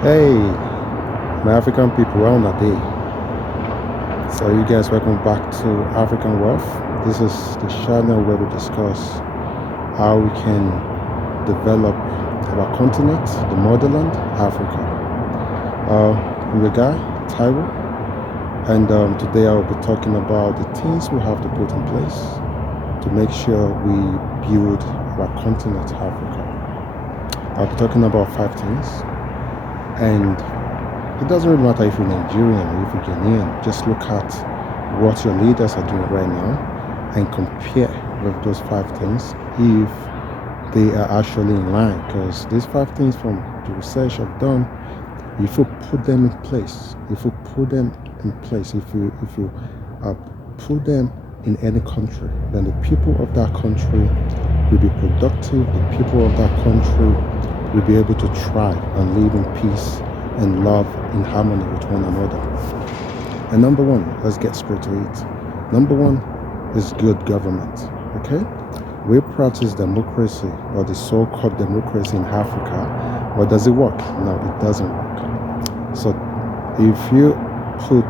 Hey, my African people, well on a day. So you guys welcome back to African Wealth. This is the channel where we discuss how we can develop our continent, the motherland, Africa. I'm your guy, Taiwo, and today I will be talking about the things we have to put in place to make sure we build our continent, Africa. I'll be talking about 5 things, and it doesn't really matter if you're Nigerian or if you're Ghanaian. Just look at what your leaders are doing right now and compare with those 5 things if they are actually in line. Because these 5 things from the research I've done, if you put them in place, if you put them put them in any country, then the people of that country will be productive. The people of that country will be able to thrive and live in peace and love in harmony with one another. And number one, let's get straight to it. Number one is good government. Okay, we practice democracy, or the so-called democracy in Africa, but does it work? No, it doesn't work. So if you put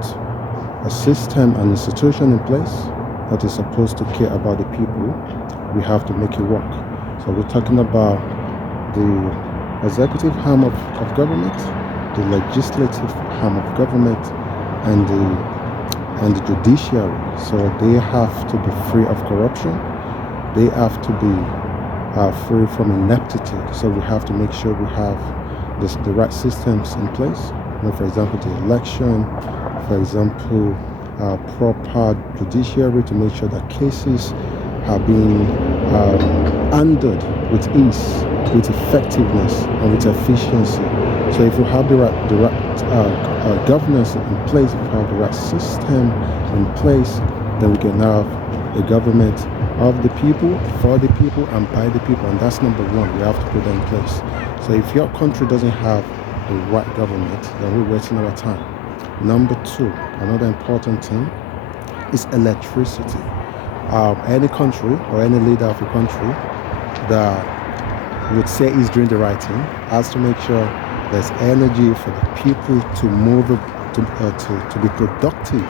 a system and institution in place that is supposed to care about the people, we have to make it work. So we're talking about the executive arm of government, the legislative arm of government, and the judiciary. So they have to be free of corruption. They have to be free from ineptitude. So we have to make sure we have the right systems in place. For example, the election, for example, proper judiciary to make sure that cases are being handled with ease, with effectiveness, and with efficiency. So if we have the right governance in place, if we have the right system in place, then we can have a government of the people, for the people, and by the people. And that's number one. We have to put that in place. So if your country doesn't have the right government, then we're wasting our time. Number two, another important thing is electricity. Any country or any leader of a country that would say he's doing the right thing has to make sure there's energy for the people to move, to be productive.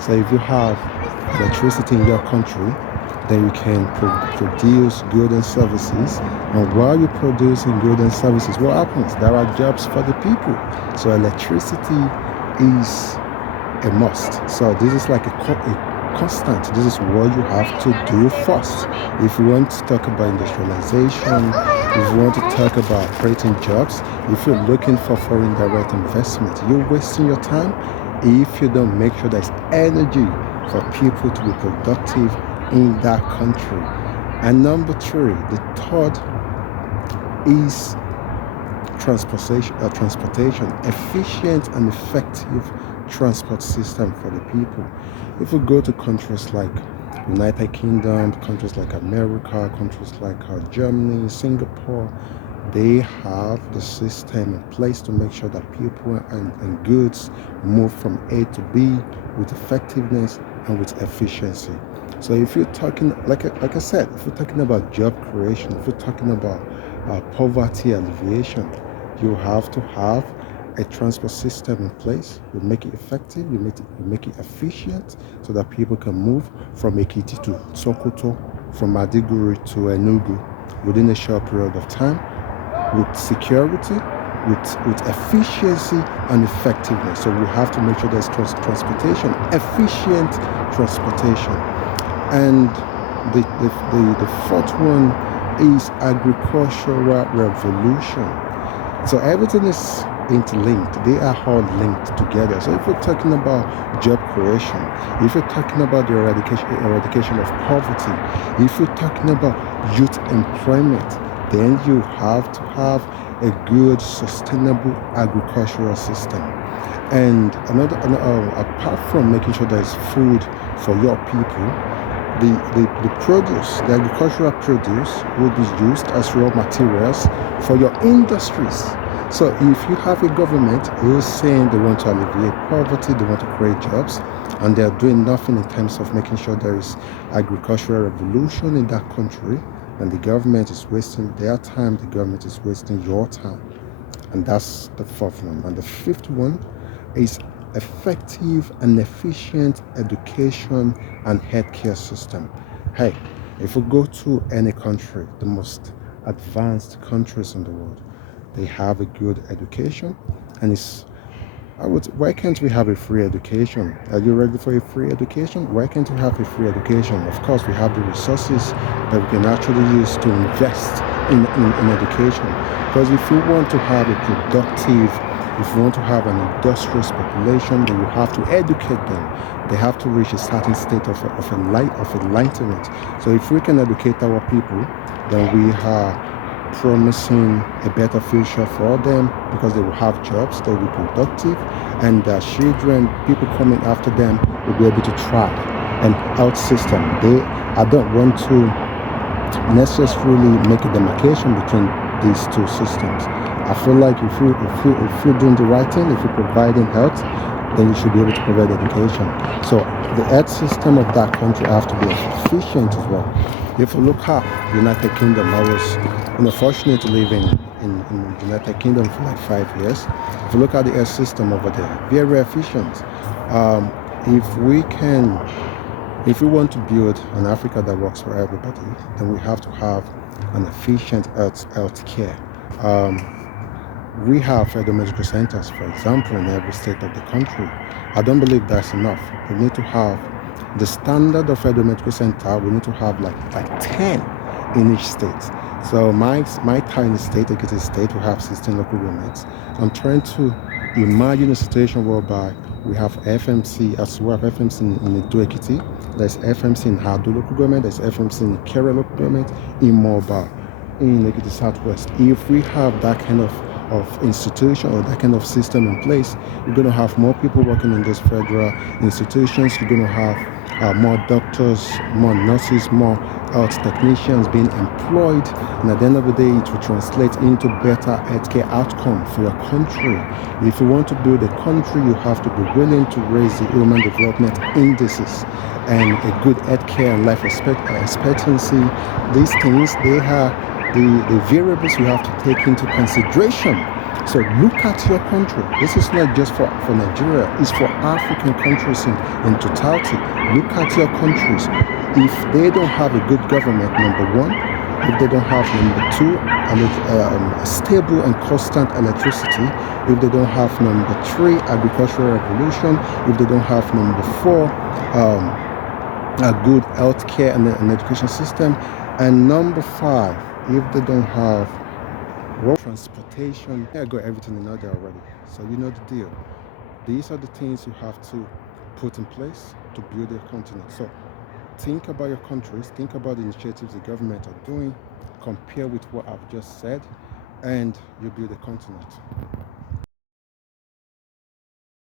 So if you have electricity in your country, then you can produce goods and services. And while you're producing goods and services, what happens? There are jobs for the people. So electricity is a must. So this is like a constant. This is what you have to do first. If you want to talk about industrialization, if you want to talk about creating jobs, if you're looking for foreign direct investment, you're wasting your time if you don't make sure there's energy for people to be productive in that country. And number three, the third is transportation, efficient and effective transport system for the people. If we go to countries like United Kingdom, countries like America, countries like Germany, Singapore, they have the system in place to make sure that people and goods move from A to B with effectiveness and with efficiency. So if you're talking, like I said, if you're talking about job creation, if you're talking about poverty alleviation, you have to have a transport system in place. You make it effective, you make it efficient, so that people can move from Ekiti to Sokoto, from Maiduguri to Enugu within a short period of time, with security, with efficiency and effectiveness. So we have to make sure there's transportation, efficient transportation. And the fourth one is agricultural revolution. So everything is interlinked. They are all linked together. So if we're talking about job creation, if we're talking about the eradication of poverty, if we're talking about youth employment, then you have to have a good, sustainable agricultural system. And apart from making sure there's food for your people, the produce, the agricultural produce, will be used as raw materials for your industries. So if you have a government who is saying they want to alleviate poverty, they want to create jobs, and they are doing nothing in terms of making sure there is agricultural revolution in that country, and the government is wasting their time, the government is wasting your time. And that's the fourth one. And the fifth one is effective and efficient education and healthcare system. Hey, if we go to any country, the most advanced countries in the world, they have a good education, and why can't we have a free education? Are you ready for a free education? Why can't we have a free education? Of course, we have the resources that we can actually use to invest in education. Because if we want to have a productive, if we want to have an industrious population, then you have to educate them. They have to reach a certain state of enlightenment. So if we can educate our people, then we are promising a better future for them, because they will have jobs, they will be productive, and their children, people coming after them, will be able to thrive. And health system, I don't want to necessarily make a demarcation between these two systems. I feel like if you're doing the right thing, if you're providing health, then you should be able to provide education. So the health system of that country have to be efficient as well. If you look at the United Kingdom, I was fortunate to live in the United Kingdom for like 5 years. If you look at the health system over there, very efficient. If we want to build an Africa that works for everybody, then we have to have an efficient health care. We have federal medical centers, for example, in every state of the country. I don't believe that's enough. We need to have the standard of federal medical center. We need to have like 10 in each state. So my tiny state, Ekiti State, we have 16 local governments. I'm trying to imagine a situation whereby we have FMC, as we have FMC in Edo Ekiti, there's FMC in Hado local government, there's FMC in Kere local government, in Moba, in Ekiti Southwest. If we have that kind of institution or that kind of system in place, you're going to have more people working in these federal institutions. You're going to have more doctors, more nurses, more health technicians being employed, and at the end of the day, it will translate into better healthcare outcome for your country. If you want to build a country, you have to be willing to raise the human development indices and a good healthcare and life expectancy. These things, they are the variables you have to take into consideration. So look at your country. This is not just for Nigeria, it's for African countries in totality. Look at your countries. If they don't have a good government, number one, if they don't have, number two, stable and constant electricity, if they don't have, number three, agricultural revolution, if they don't have, number four, a good healthcare and education system, and number five, if they don't have road transportation, I got everything in order already. So you know the deal. These are the things you have to put in place to build a continent. So think about your countries, think about the initiatives the government are doing, compare with what I've just said, and you build a continent.